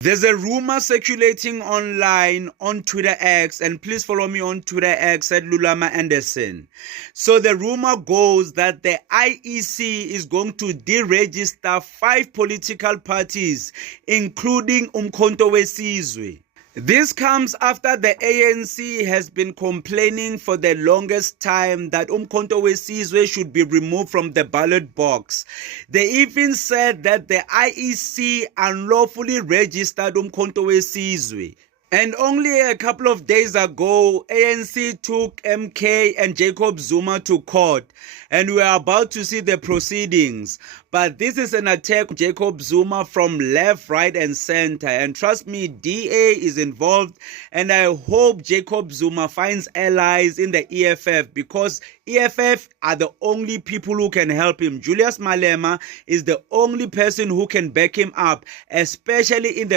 There's a rumor circulating online on Twitter X, and please follow me on Twitter X at Lulama Anderson. So the rumor goes that the IEC is going to deregister 5 political parties, including uMkhonto WeSizwe. This comes after the ANC has been complaining for the longest time that uMkhonto WeSizwe should be removed from the ballot box. They even said that the IEC unlawfully registered uMkhonto WeSizwe. And only a couple of days ago, ANC took MK and Jacob Zuma to court, and we are about to see the proceedings. But this is an attack on Jacob Zuma from left, right, and center. And trust me, DA is involved, and I hope Jacob Zuma finds allies in the EFF, because EFF are the only people who can help him. Julius Malema is the only person who can back him up, especially in the